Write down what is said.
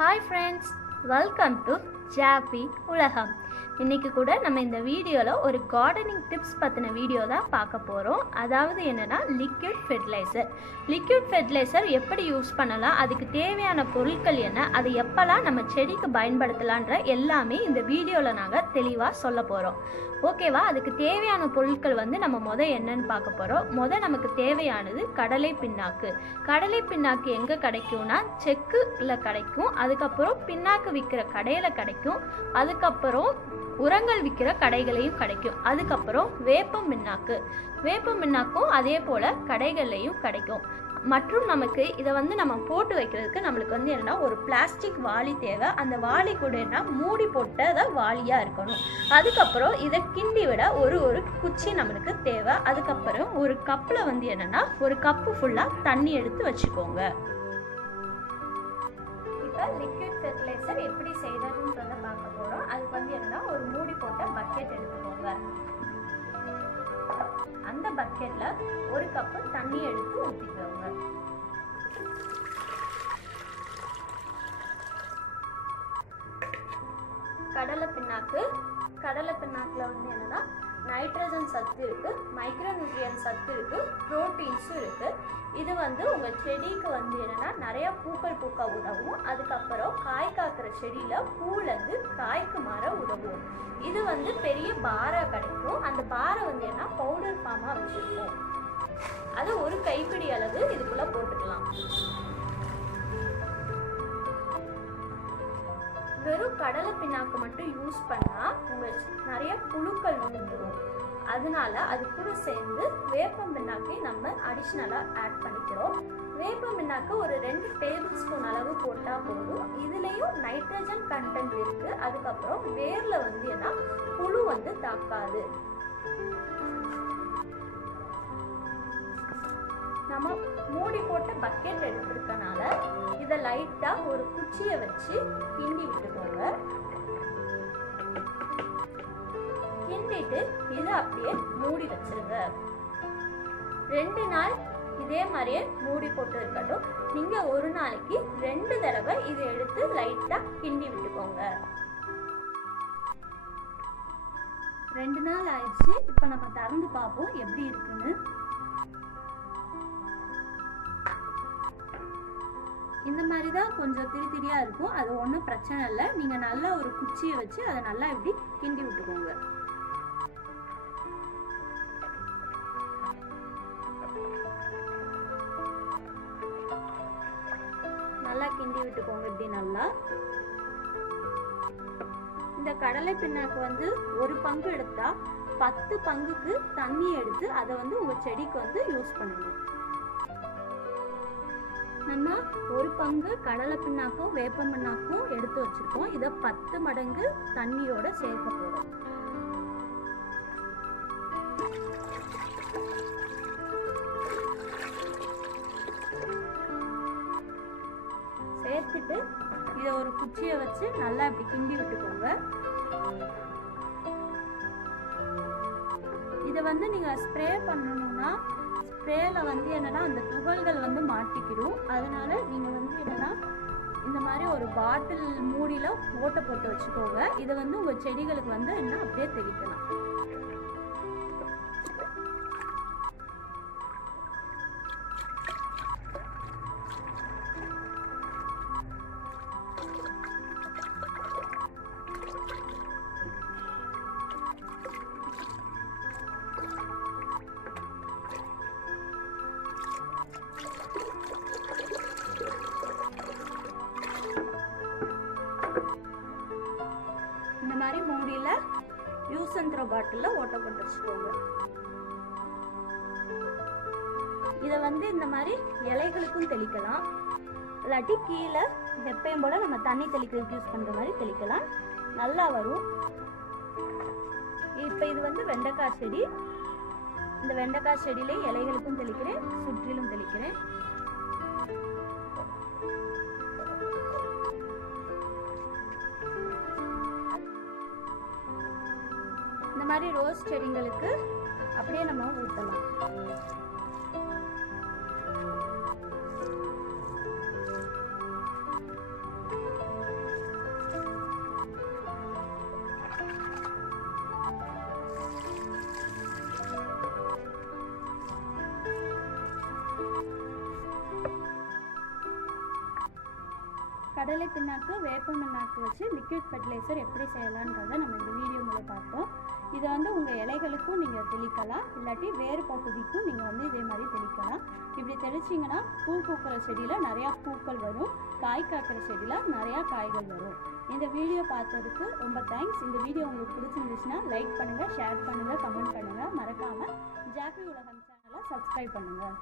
Hi friends, welcome to ஜாப்பி உலகம். இன்றைக்கி கூட நம்ம இந்த வீடியோவில் ஒரு கார்டனிங் டிப்ஸ் பற்றின வீடியோ தான் பார்க்க போகிறோம். அதாவது என்னென்னா லிக்விட் ஃபெர்டிலைசர் எப்படி யூஸ் பண்ணலாம், அதுக்கு தேவையான பொருட்கள் என்ன, அதை எப்போல்லாம் நம்ம செடிக்கு பயன்படுத்தலான்ற எல்லாமே இந்த வீடியோவில் நாங்கள் தெளிவாக சொல்ல போகிறோம். ஓகேவா? அதுக்கு தேவையான பொருட்கள் நம்ம என்னன்னு பார்க்க போகிறோம். நமக்கு தேவையானது கடலை பிண்ணாக்கு எங்கே கிடைக்கும்னா செக்குல கிடைக்கும். அதுக்கப்புறம் பிண்ணாக்கு விற்கிற கடையில் கிடைக்கும். அதுக்கப்புறம் உரங்கள் விற்கிற கடைகளையும் கிடைக்கும். அதுக்கப்புறம் வேப்ப மின்னாக்கும் அதே போல் கடைகள்லையும் கிடைக்கும். மற்றும் நமக்கு இதை நம்ம போட்டு வைக்கிறதுக்கு நம்மளுக்கு என்னென்னா ஒரு பிளாஸ்டிக் வாளி தேவை. அந்த வாளி கூட என்ன மூடி போட்டதை வாளியாக இருக்கணும். அதுக்கப்புறம் இதை கிண்டி விட ஒரு குச்சி நம்மளுக்கு தேவை. அதுக்கப்புறம் ஒரு கப்பில் என்னென்னா ஒரு கப்பு ஃபுல்லாக தண்ணி எடுத்து வச்சுக்கோங்க. இப்போ லிக்விட் ஃபெர்டிலைசர் எப்படி செய்யறதுன்றத பார்க்க போகிறோம். அதுக்கு என்னென்னா ஒரு மூடி போட்ட பக்கெட் எடுத்துக்கோங்க. அந்த பக்கெட்ல ஒரு கப்பு தண்ணி எடுத்து ஊற்றிக்கோங்க. கடலை பிண்ணாக்குல என்னன்னா நைட்ரஜன் சத்து இருக்கு, மைக்ரோநியூட்ரியன் சத்து இருக்கு, புரோட்டீன்ஸும் இருக்கு. இது உங்க செடிக்கு என்னன்னா நிறைய பூக்கள் பூக்க உதவும். அதுக்கப்புறம் காய் காக்கிற செடியில பூலேருந்து காய்க்கு மாற உதவும். இது பெரிய பாரா கிடைக்கும். அந்த பாரை என்ன பவுடர் ஃபார்மா வச்சிருக்கோம். அது ஒரு கைப்பிடி அளவு இதுக்குள்ள போட்டுக்கலாம். வெறும் கடலை பிண்ணாக்கு மட்டும் யூஸ் பண்ணா நிறைய புழுக்கள் விழுந்துடும். அதனால அது கூட சேர்ந்து வேப்பம் பிண்ணாக்கை நம்ம அடிஷ்னலா ஆட் பண்ணிக்கிறோம். வேப்பம் பிண்ணாக்கு ஒரு 2 டேபிள் ஸ்பூன் அளவு போட்டா போதும். இதுலயும் நைட்ரஜன் கண்டென்ட் இருக்கு. அதுக்கப்புறம் வேர்ல என்ன புழு தாக்காது. நம்ம மூடி போட்ட பக்கெட் எடுத்துருக்கனால இதை லைட்டா ஒரு குச்சியை வச்சு கிண்டி விட்டுக்கோங்க. கிண்டிட்டு இதை அப்படியே மூடி வச்சிருங்க. 2 நாள் இதே மாதிரியே மூடி போட்டு இருக்கட்டும். நீங்க ஒரு நாளைக்கு 2 தடவை இதை எடுத்து லைட்டா கிண்டி விட்டுக்கோங்க. 2 நாள் ஆயிடுச்சு. இப்ப நம்ம திறந்து பார்ப்போம் எப்படி இருக்குன்னு. இந்த மாதிரி தான் கொஞ்சம் திரியா இருக்கும். அது ஒன்றும் பிரச்சனை இல்லை. நீங்க நல்லா ஒரு குச்சியை வச்சு அதை நல்லா இப்படி கிண்டி விட்டுக்கோங்க. நல்லா கிண்டி விட்டுக்கோங்க. இப்படி நல்லா இந்த கடலை பிண்ணாக்கு ஒரு பங்கு எடுத்தா 10 பங்குக்கு தண்ணி எடுத்து அதை உங்க செடிக்கு யூஸ் பண்ணணும். நம்ம ஒரு பங்கு கடலை பிண்ணாக்கும் வேப்ப பிண்ணாக்கும் எடுத்து வச்சிருக்கோம். இதை 10 மடங்கு தண்ணியோட சேர்க்க போறோம். சேர்த்துட்டு இதை ஒரு குச்சியை வச்சு நல்லா இப்படி கிண்டி விட்டுக்கோங்க. இதை நீங்க ஸ்ப்ரே பண்ணணும்னா ஸ்ப்ரேல என்னன்னா அந்த துகள்கள் மாட்டிக்கிடும். அதனால நீங்க என்னன்னா இந்த மாதிரி ஒரு பாட்டில் மூடியில ஓட்டை போட்டு வச்சுக்கோங்க. இதை உங்க செடிகளுக்கு என்ன அப்படியே தெளிக்கலாம். இந்த மாதிரி மூடியில யூஸ் அண்ட் த்ரோ பாட்டில்ல ஓட்ட போட்டு வச்சுக்கோங்க. இதை இந்த மாதிரி இலைகளுக்கும் தெளிக்கலாம். இல்லாட்டி கீழே எப்பயும் போல நம்ம தண்ணி தெளிக்கிறதுக்கு யூஸ் பண்ற மாதிரி தெளிக்கலாம். நல்லா வரும். இப்ப இது வெண்டைக்காய் செடி. இந்த வெண்டைக்காய் செடியிலே இலைகளுக்கும் தெளிக்கிறேன், சுற்றிலும் தெளிக்கிறேன். இந்த மாதிரி ரோஸ் செடிங்களுக்கு அப்படியே நம்ம ஊற்றலாம். கடலை பிண்ணாக்கு வேப்ப பிண்ணாக்கு வச்சு லிக்விட் ஃபெர்டிலைசர் எப்படி செய்யலான்றதை நம்ம இந்த வீடியோ மூலம் பார்த்தோம். இதை வந்து உங்கள் இலைகளுக்கும் நீங்கள் தெளிக்கலாம், இல்லாட்டி வேறு பகுதிக்கும் நீங்கள் வந்து இதே மாதிரி தெளிக்கலாம். இப்படி தெளிச்சிங்கன்னா பூ பூக்கிற செடியில் நிறையா பூக்கள் வரும், காய் காய்க்கிற செடியில் நிறையா காய்கள் வரும். இந்த வீடியோ பார்த்ததுக்கு ரொம்ப தேங்க்ஸ். இந்த வீடியோ உங்களுக்கு பிடிச்சிருந்துச்சுன்னா லைக் பண்ணுங்கள், ஷேர் பண்ணுங்கள், கமெண்ட் பண்ணுங்கள். மறக்காமல் ஜாப்பி உலகம் சேனலை சப்ஸ்கிரைப் பண்ணுங்கள்.